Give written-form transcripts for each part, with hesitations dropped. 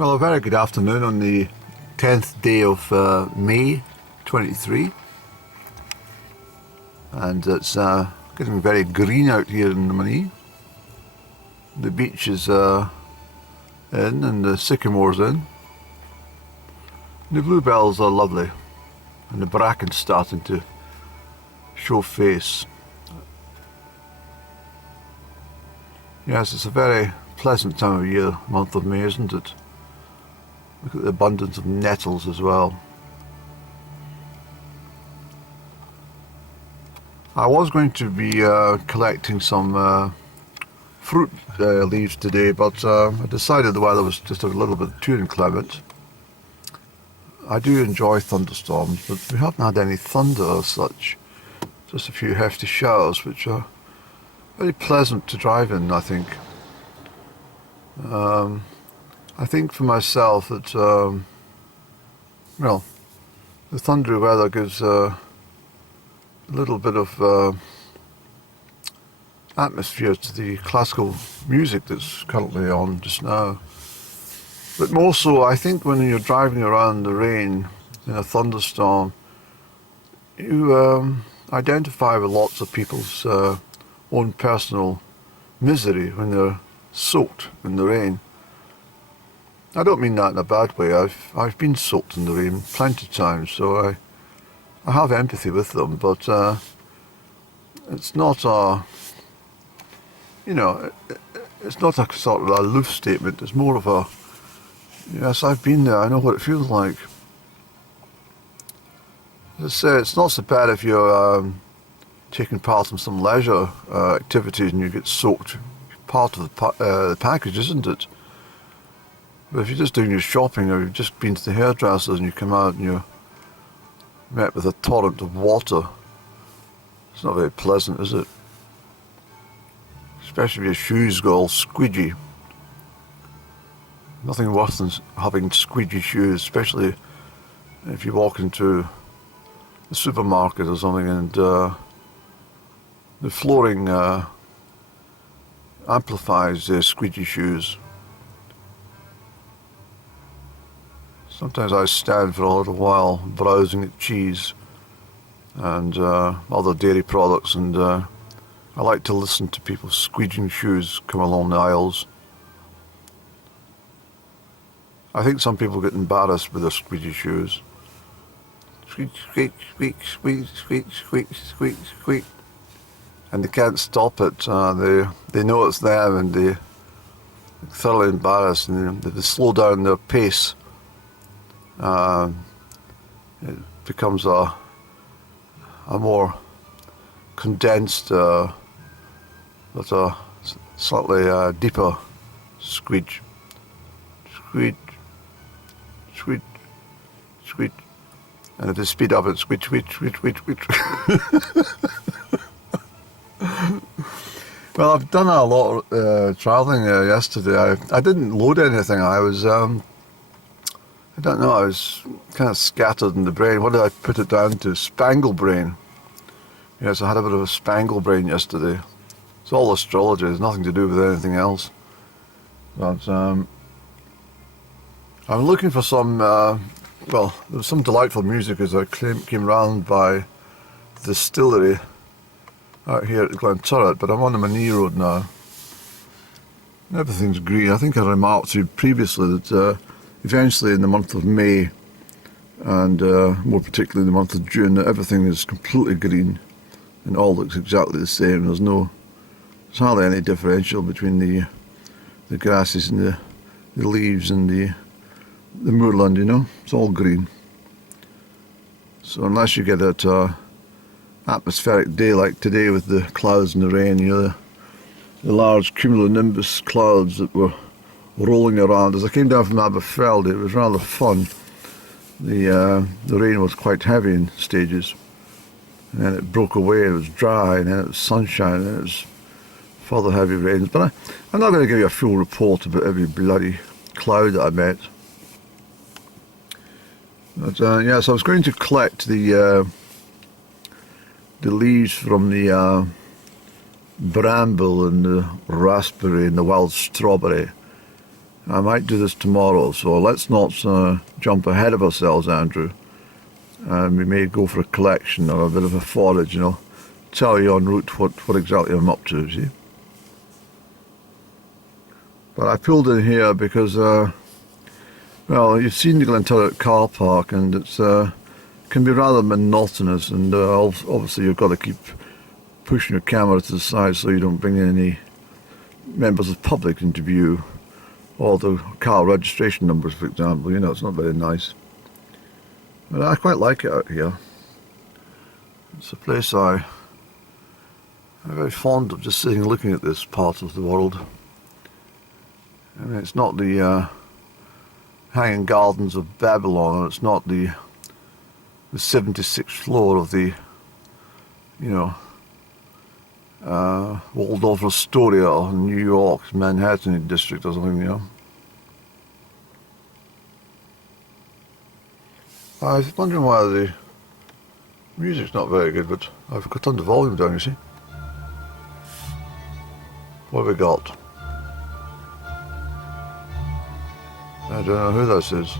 Well, a very good afternoon on the 10th day of May 23, and it's getting very green out here in the Monee. The beach is in and the sycamore's in. The bluebells are lovely and the bracken's starting to show face. Yes, it's a very pleasant time of year, month of May, isn't it? Look at the abundance of nettles as well. I was going to be collecting some fruit leaves today, but I decided the weather was just a little bit too inclement. I do enjoy thunderstorms, but we haven't had any thunder as such. Just a few hefty showers, which are very pleasant to drive in, I think. I think for myself that, well, the thundery weather gives a little bit of atmosphere to the classical music that's currently on just now. But more so, I think when you're driving around the rain in a thunderstorm, you identify with lots of people's own personal misery when they're soaked in the rain. I don't mean that in a bad way. I've been soaked in the rain plenty of times, so I have empathy with them, but it's not a, you know, it's not a sort of a aloof statement. It's more of a, yes, I've been there, I know what it feels like. As I say, it's not so bad if you're taking part in some leisure activities and you get soaked. Part of the package, isn't it? But if you're just doing your shopping or you've just been to the hairdressers and you come out and you're met with a torrent of water, it's not very pleasant, is it? Especially if your shoes go all squidgy. Nothing worse than having squidgy shoes, especially if you walk into the supermarket or something and the flooring amplifies their squidgy shoes. Sometimes I stand for a little while browsing at cheese and other dairy products, and I like to listen to people's squeeging shoes come along the aisles. I think some people get embarrassed with their squeegee shoes. Squeak, squeak, squeak, squeak, squeak, squeak, squeak, squeak. And they can't stop it. They know it's them, and they're thoroughly embarrassed, and they slow down their pace. It becomes a more condensed, but a slightly deeper squeak, squeak, squeak, squeak. And if they speed up, it's squeak, squeak, squeak, squeak, squeak. Well, I've done a lot of travelling yesterday. I didn't load anything. I was, I don't know, I was kind of scattered in the brain. What did I put it down to? Spangle brain. Yes, I had a bit of a spangle brain yesterday. It's all astrology. It's nothing to do with anything else. But I'm looking for some, well, there was some delightful music as I came round by the distillery out here at Glenturret, but I'm on the Monee Road now. Everything's green. I think I remarked to you previously that eventually in the month of May, and more particularly in the month of June, that everything is completely green and all looks exactly the same. There's hardly any differential between the grasses and the leaves and the moorland, you know. It's all green. So unless you get that atmospheric day like today with the clouds and the rain, you know, the large cumulonimbus clouds that were rolling around. As I came down from Aberfeld, it was rather fun. The rain was quite heavy in stages, and then it broke away. It was dry, and then it was sunshine, and then it was further heavy rains. But I'm not going to give you a full report about every bloody cloud that I met. But yes, I was going to collect the leaves from the bramble and the raspberry and the wild strawberry I might do this tomorrow, so let's not jump ahead of ourselves, Andrew. We may go for a collection or a bit of a forage, you know. Tell you en route what exactly I'm up to, see. But I pulled in here because, well, you've seen the Glenturret car park, and it's can be rather monotonous, and obviously you've got to keep pushing your camera to the side so you don't bring any members of the public into view, or the car registration numbers, for example. You know, it's not very nice. But I quite like it out here. It's a place I'm very fond of, just sitting and looking at this part of the world. I mean, it's not the Hanging Gardens of Babylon, or it's not the 76th floor of the, you know, Waldorf Astoria or New York's Manhattan district or something, you know. I was wondering why the music's not very good, but I've got turned the volume down, you see. What have we got? I don't know who this is.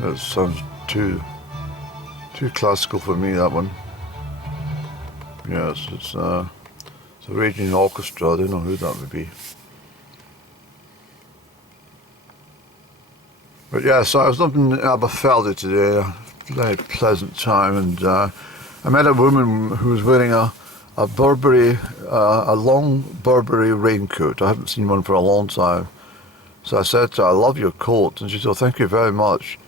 That sounds too classical for me, that one. Yes, it's a raging orchestra. I don't know who that would be. But yeah, so I was up in Aberfeldy today, a very pleasant time, and I met a woman who was wearing a Burberry, a long Burberry raincoat. I haven't seen one for a long time. So I said to her, "I love your coat," and she said, "Oh, thank you very much."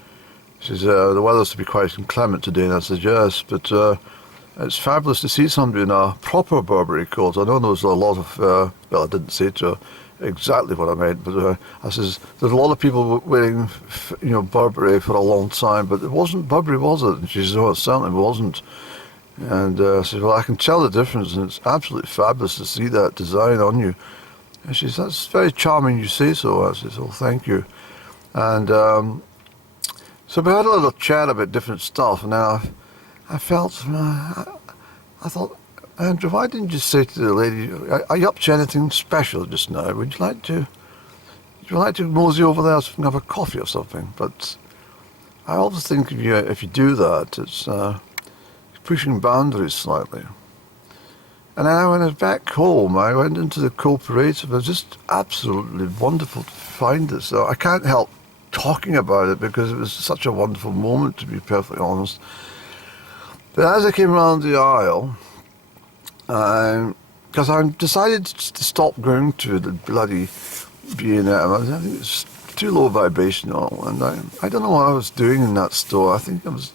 She said, "The weather's to be quite inclement today," and I said, "Yes, but it's fabulous to see somebody in a proper Burberry coat." I know there's a lot of, well, I didn't say to her exactly what I meant, but I says, there's a lot of people wearing, you know, Burberry for a long time, but it wasn't Burberry, was it? And she says, "No, it certainly wasn't." And I said, "Well, I can tell the difference, and it's absolutely fabulous to see that design on you." And she says, "That's very charming you say so." I said, "Oh, thank you." And so we had a little chat about different stuff, and then I felt, I thought, "Andrew, why didn't you say to the lady, are you up to anything special just now? Would you like to mosey over there and have a coffee or something?" But I always think if you do that, it's pushing boundaries slightly. And then when I was back home, I went into the cooperative. It was just absolutely wonderful to find it. So I can't help talking about it because it was such a wonderful moment, to be perfectly honest. But as I came around the aisle, because I decided to stop going to the bloody B&M. I think it's too low vibrational, and I don't know what I was doing in that store. I think I was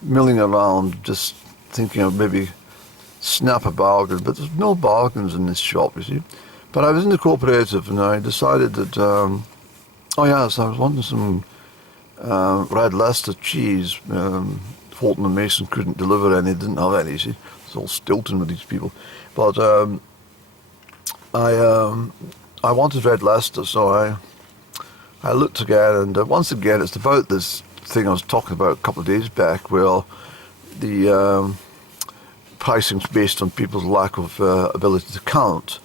milling around just thinking of maybe snap a bargain, but there's no bargains in this shop, you see. But I was in the cooperative, and I decided that, oh yes, I was wanting some red Leicester cheese. Fulton and Mason couldn't deliver any, didn't have any, you see. It's all Stilton with these people. But I wanted red Leicester, so I looked again, and once again it's about this thing I was talking about a couple of days back, where the pricing's based on people's lack of ability to count.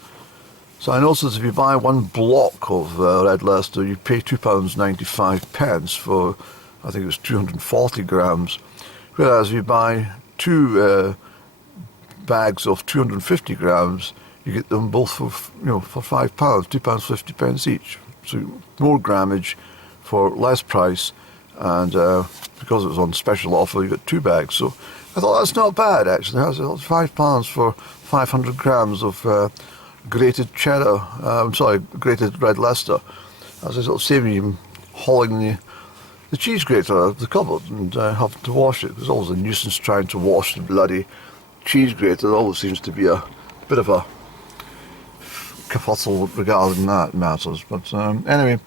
So I noticed if you buy one block of red Leicester, you pay £2.95 for, I think it was 240 grams, whereas if you buy two bags of 250 grams, you get them both for, you know, for £5, £2.50 each. So more grammage for less price, and because it was on special offer, you got two bags. So I thought that's not bad, actually. That's £5 for 500 grams of grated cheddar. Grated red Leicester. As I sort of saving you hauling the cheese grater out of the cupboard and having to wash it. There's always a nuisance trying to wash the bloody cheese grater. There always seems to be a bit of a kerfuffle regarding that matters. But anyway,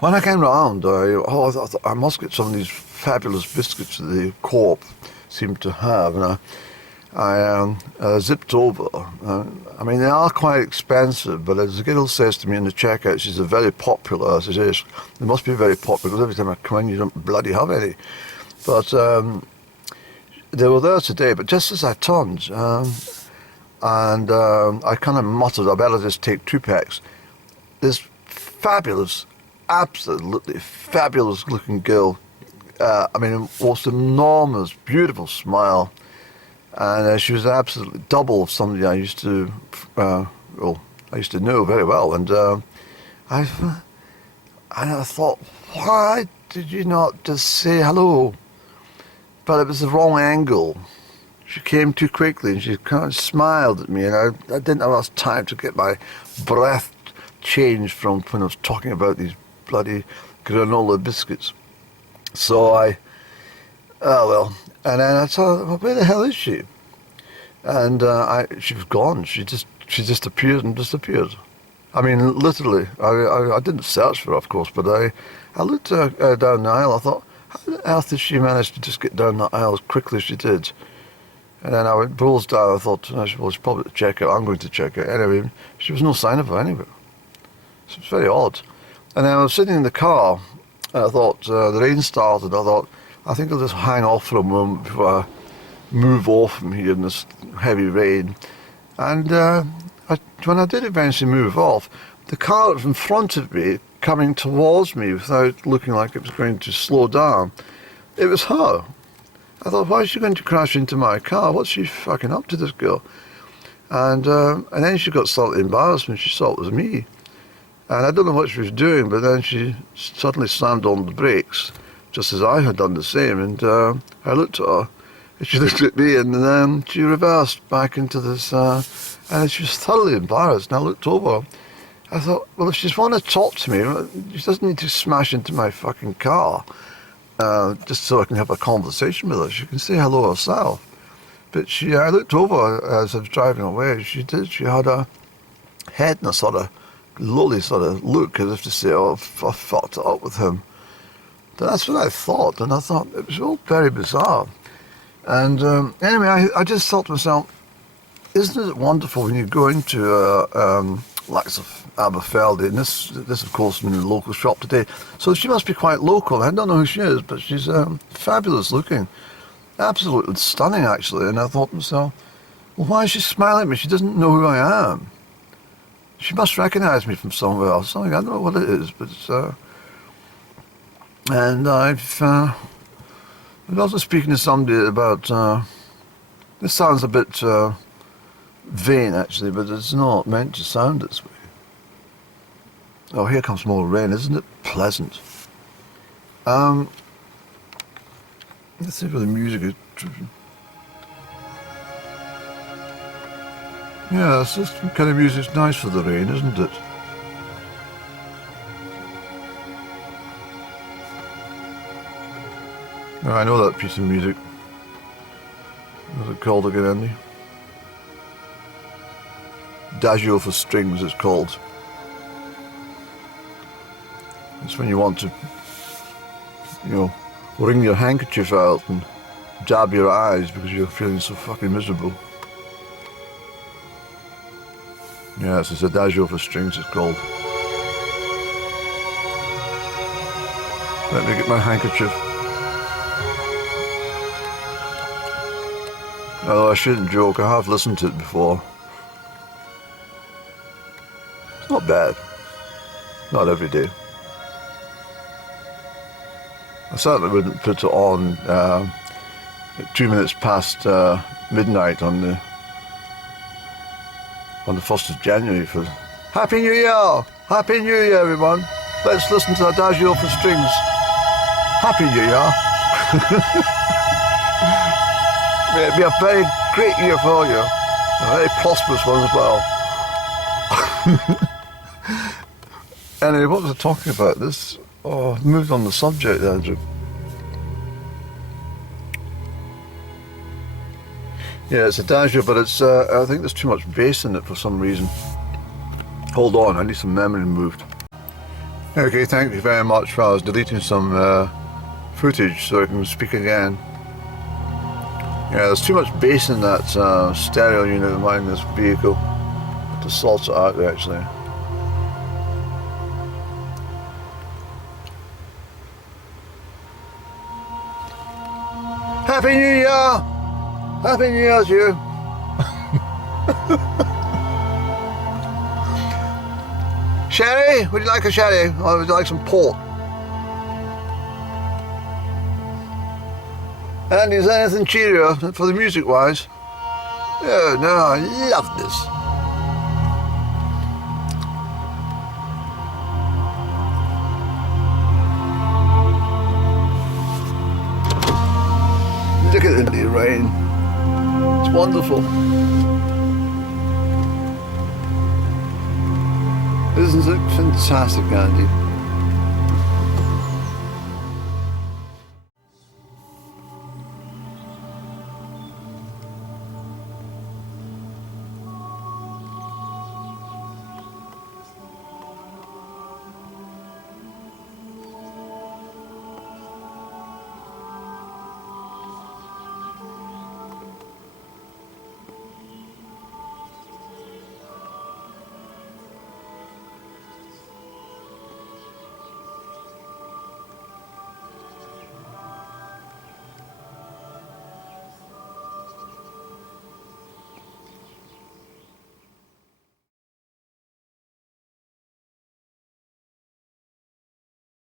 when I came round, I thought I must get some of these fabulous biscuits that the Co-op seem to have, and I zipped over. I mean, they are quite expensive, but as the girl says to me in the checkout, she says, "They're very popular." I says, "Yes, they must be very popular, because every time I come in, you don't bloody have any." But they were there today, but just as I turned, and I kind of muttered, "I better just take 2 packs." This fabulous, absolutely fabulous looking girl. I mean, most enormous, beautiful smile. And she was absolutely double of somebody I used to, I used to know very well. And I thought, why did you not just say hello? But it was the wrong angle. She came too quickly and she kind of smiled at me, and I didn't have enough time to get my breath changed from when I was talking about these bloody granola biscuits. So and then I thought, well, where the hell is she? And she was gone. She just appeared and disappeared. I mean, literally. I didn't search for her, of course, but I looked down the aisle. I thought, how on earth did she manage to just get down that aisle as quickly as she did? And then I went balls down. I thought, well, she's probably check it. I'm going to check it. Anyway, she was no sign of her anywhere. So it was very odd. And then I was sitting in the car, and I thought, the rain started. I thought, I think I'll just hang off for a moment before I move off from here in this heavy rain. And when I did eventually move off, the car in front of me, coming towards me without looking like it was going to slow down, it was her. I thought, why is she going to crash into my car? What's she fucking up to, this girl? And then she got slightly embarrassed when she saw it was me. And I don't know what she was doing, but then she suddenly slammed on the brakes, just as I had done the same. And I looked at her, and she looked at me, and then she reversed back into this, and she was thoroughly embarrassed. And I looked over. I thought, well, if she's want to talk to me, she doesn't need to smash into my fucking car. Just so I can have a conversation with her. She can say hello herself. But I looked over as I was driving away. She had a head in a sort of lowly sort of look, as if to say, oh, I fucked it up with him. But that's what I thought, and I thought it was all very bizarre. And anyway, I just thought to myself, isn't it wonderful when you go into likes of Aberfeldy, and this of course in the local shop today. So she must be quite local. I don't know who she is, but she's fabulous looking, absolutely stunning actually. And I thought to myself, well, why is she smiling at me? She doesn't know who I am. She must recognise me from somewhere else. I don't know what it is, but it's, and I was also speaking to somebody about. This sounds a bit vain actually, but it's not meant to sound this way. Oh, here comes more rain. Isn't it pleasant? Let's see where the music is. Yeah, this kind of music's nice for the rain, isn't it? Oh, I know that piece of music. What's it called again, Andy? Adagio for strings, it's called. It's when you want to, wring your handkerchief out and dab your eyes because you're feeling so fucking miserable. Yes, it's Adagio for strings, it's called. Let me get my handkerchief. Although I shouldn't joke, I have listened to it before. It's not bad. Not every day. I certainly wouldn't put it on at 2 minutes past midnight on the 1st of January for Happy New Year! Happy New Year, everyone! Let's listen to Adagio for strings. Happy New Year! It'll be a very great year for you. A very prosperous one as well. Anyway, what was I talking about? This? Oh, I've moved on the subject there, Andrew. Yeah, it's Adagio, but it's I think there's too much bass in it for some reason. Hold on, I need some memory moved. Okay, thank you very much. I was deleting some footage so I can speak again. Yeah, there's too much bass in that stereo unit of mine, this vehicle, to sort it out actually. Happy New Year! Happy New Year to you! sherry? Would you like a sherry? Or would you like some port? And is there anything cheerier for the music wise? Oh no, I love this. Look at the rain. It's wonderful. Isn't it fantastic, Andy?